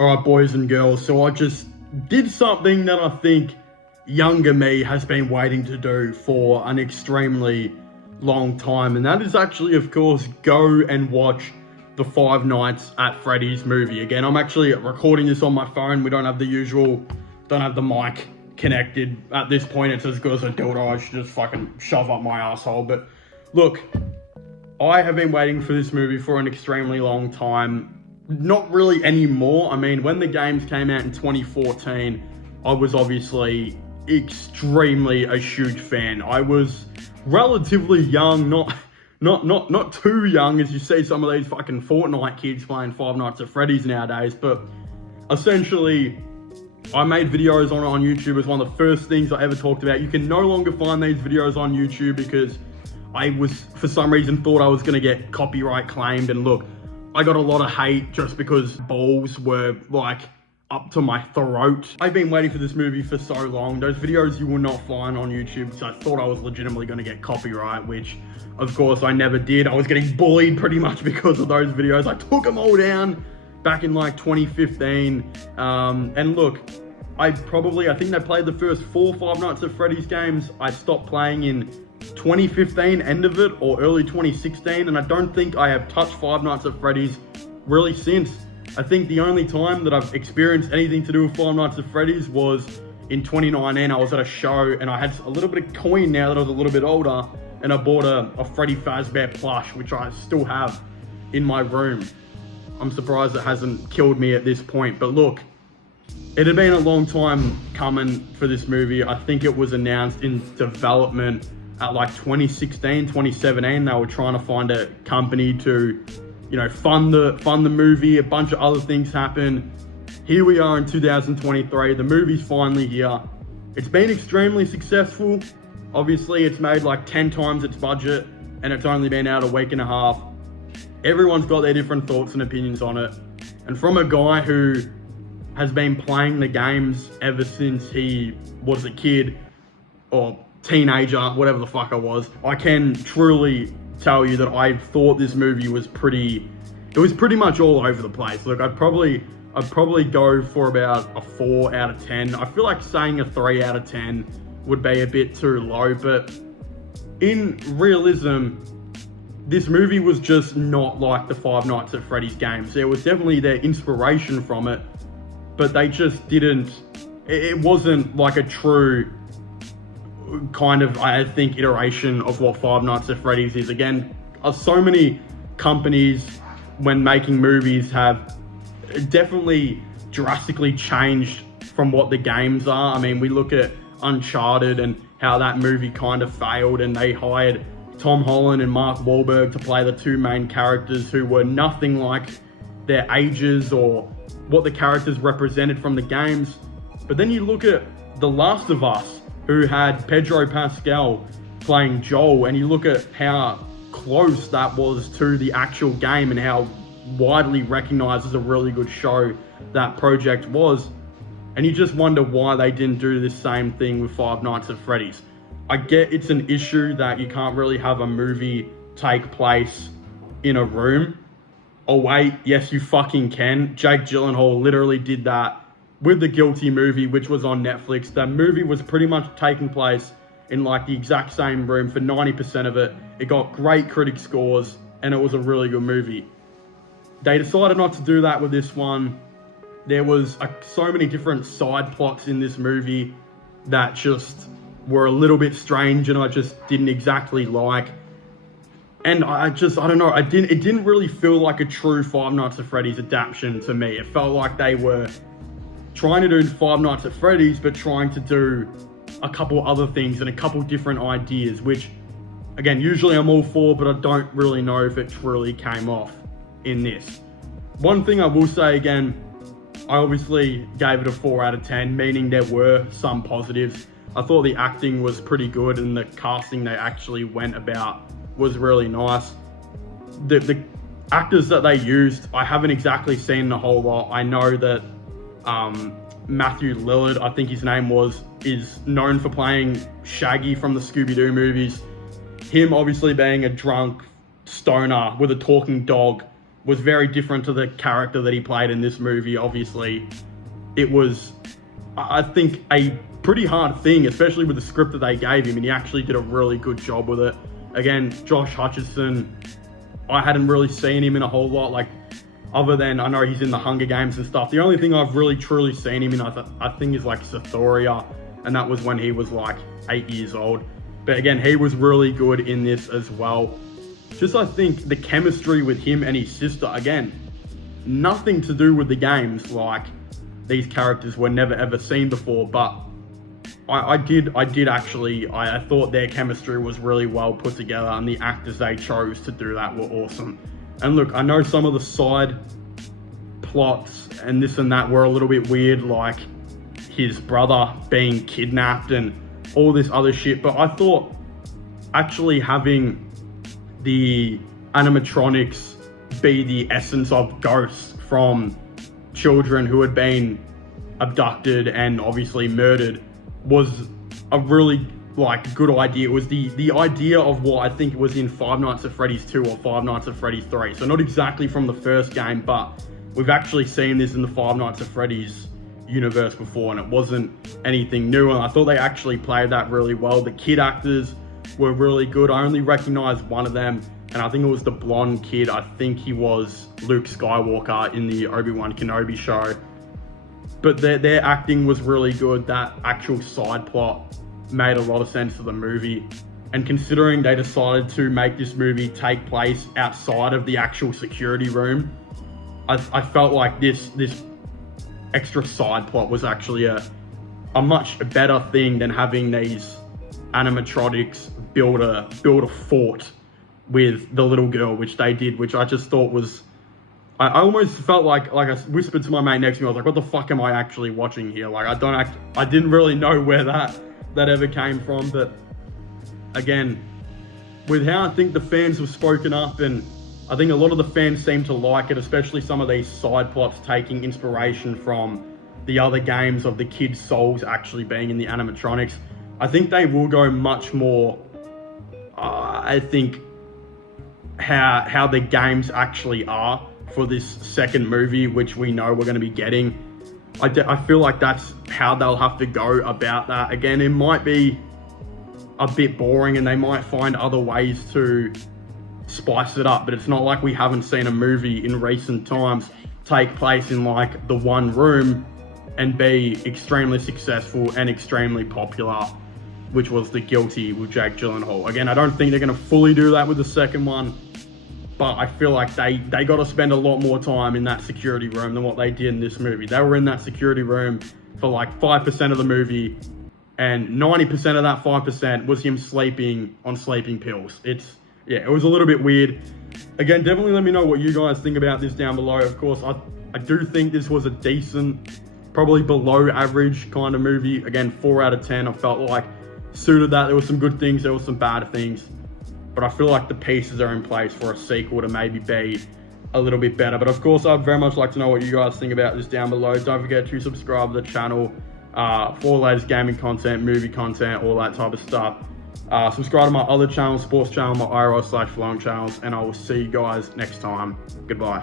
All right, boys and girls, so I just did something that I think younger me has been waiting to do for an extremely long time, and that is actually, of course, go and watch the Five Nights at Freddy's movie. Again, I'm actually recording this on my phone. We don't have the mic connected. At this point, it's as good as a dildo. I should just fucking shove up my asshole. But look, I have been waiting for this movie for an extremely long time. Not really anymore. I mean, when the games came out in 2014, I was obviously extremely a huge fan. I was relatively young, not too young as you see some of these fucking Fortnite kids playing Five Nights at Freddy's nowadays, but essentially I made videos on it on YouTube. It was one of the first things I ever talked about. You can no longer find these videos on YouTube because I was, for some reason, thought I was going to get copyright claimed, and look, I got a lot of hate just because balls were like up to my throat. I've been waiting for this movie for so long. Those videos you will not find on YouTube because I thought I was legitimately going to get copyright, which of course I never did. I was getting bullied pretty much because of those videos. I took them all down back in like 2015. And look, I think they played the first 4 Five Nights at Freddy's games. I stopped playing in 2015, end of it, or early 2016, and I don't think I have touched Five Nights at Freddy's really since. I think the only time that I've experienced anything to do with Five Nights at Freddy's was in 2019. I was at a show and I had a little bit of coin now that I was a little bit older, and I bought a Freddy Fazbear plush, which I still have in my room. I'm surprised it hasn't killed me at this point, but look, it had been a long time coming for this movie. I think it was announced in development at like 2016, 2017. They were trying to find a company to, fund the movie. A bunch of other things happened. Here we are in 2023. The movie's finally here. It's been extremely successful. Obviously, it's made like 10 times its budget, and it's only been out a week and a half. Everyone's got their different thoughts and opinions on it. And from a guy who has been playing the games ever since he was a kid, or teenager, whatever the fuck I was, I can truly tell you that I thought this movie was pretty much all over the place. Look, I'd probably go for about a 4 out of 10. I feel like saying a 3 out of 10 would be a bit too low, but in realism, this movie was just not like the Five Nights at Freddy's games. There was definitely their inspiration from it, but they just didn't, it wasn't like a true kind of, I think, iteration of what Five Nights at Freddy's is. Again, so many companies when making movies have definitely drastically changed from what the games are. I mean, we look at Uncharted and how that movie kind of failed, and they hired Tom Holland and Mark Wahlberg to play the 2 main characters who were nothing like their ages or what the characters represented from the games. But then you look at The Last of Us, who had Pedro Pascal playing Joel, and you look at how close that was to the actual game and how widely recognized as a really good show that project was, and you just wonder why they didn't do the same thing with Five Nights at Freddy's. I get it's an issue that you can't really have a movie take place in a room. Oh wait, yes you fucking can. Jake Gyllenhaal literally did that with the Guilty movie, which was on Netflix. That movie was pretty much taking place in like the exact same room for 90% of it. It got great critic scores, and it was a really good movie. They decided not to do that with this one. There was so many different side plots in this movie that just were a little bit strange, and I just didn't exactly like. And I don't know, it didn't really feel like a true Five Nights at Freddy's adaptation to me. It felt like they were trying to do Five Nights at Freddy's, but trying to do a couple other things and a couple different ideas, which, again, usually I'm all for, but I don't really know if it truly came off in this. One thing I will say, again, I obviously gave it a 4 out of 10, meaning there were some positives. I thought the acting was pretty good, and the casting they actually went about was really nice. The actors that they used, I haven't exactly seen a whole lot. I know that Matthew Lillard, I think his name was, is known for playing Shaggy from the Scooby-Doo movies. Him obviously being a drunk stoner with a talking dog was very different to the character that he played in this movie. Obviously, it was, I think, a pretty hard thing, especially with the script that they gave him, and he actually did a really good job with it. Again, Josh Hutcherson, I hadn't really seen him in a whole lot, like, other than I know he's in the Hunger Games and stuff. The only thing I've really truly seen him in, I think, is like Sathoria, and that was when he was like 8 years old. But again, he was really good in this as well. Just, I think, the chemistry with him and his sister, again, nothing to do with the games, like, these characters were never ever seen before, but I thought their chemistry was really well put together, and the actors they chose to do that were awesome. And look, I know some of the side plots and this and that were a little bit weird, like his brother being kidnapped and all this other shit, but I thought actually having the animatronics be the essence of ghosts from children who had been abducted and obviously murdered was a really good idea. It was the idea of what I think was in Five Nights at Freddy's 2 or Five Nights at Freddy's 3. So not exactly from the first game, but we've actually seen this in the Five Nights at Freddy's universe before, and it wasn't anything new, and I thought they actually played that really well. The kid actors were really good. I only recognized one of them, and I think it was the blonde kid. I think he was Luke Skywalker in the Obi-Wan Kenobi show. But their acting was really good. That actual side plot made a lot of sense to the movie. And considering they decided to make this movie take place outside of the actual security room, I felt like this extra side plot was actually a much better thing than having these animatronics build a fort with the little girl, which they did, which I just thought was, I almost felt like I whispered to my mate next to me, I was like, what the fuck am I actually watching here? Like, I didn't really know where that ever came from. But again, with how I think the fans have spoken up, and I think a lot of the fans seem to like it, especially some of these side plots taking inspiration from the other games of the kids' souls actually being in the animatronics. I think they will go much more, I think, how the games actually are for this second movie, which we know we're going to be getting. I feel like that's how they'll have to go about that. Again, it might be a bit boring and they might find other ways to spice it up, but it's not like we haven't seen a movie in recent times take place in like the one room and be extremely successful and extremely popular, which was The Guilty with Jake Gyllenhaal. Again, I don't think they're going to fully do that with the second one, but I feel like they got to spend a lot more time in that security room than what they did in this movie. They were in that security room for like 5% of the movie, and 90% of that 5% was him sleeping on sleeping pills. It was a little bit weird. Again, definitely let me know what you guys think about this down below. Of course, I do think this was a decent, probably below average kind of movie. Again, 4 out of 10. I felt like suited that. There were some good things, there were some bad things, but I feel like the pieces are in place for a sequel to maybe be a little bit better. But of course, I'd very much like to know what you guys think about this down below. Don't forget to subscribe to the channel for the latest gaming content, movie content, all that type of stuff. Subscribe to my other channel, sports channel, my IRL/Flowing channels, and I will see you guys next time. Goodbye.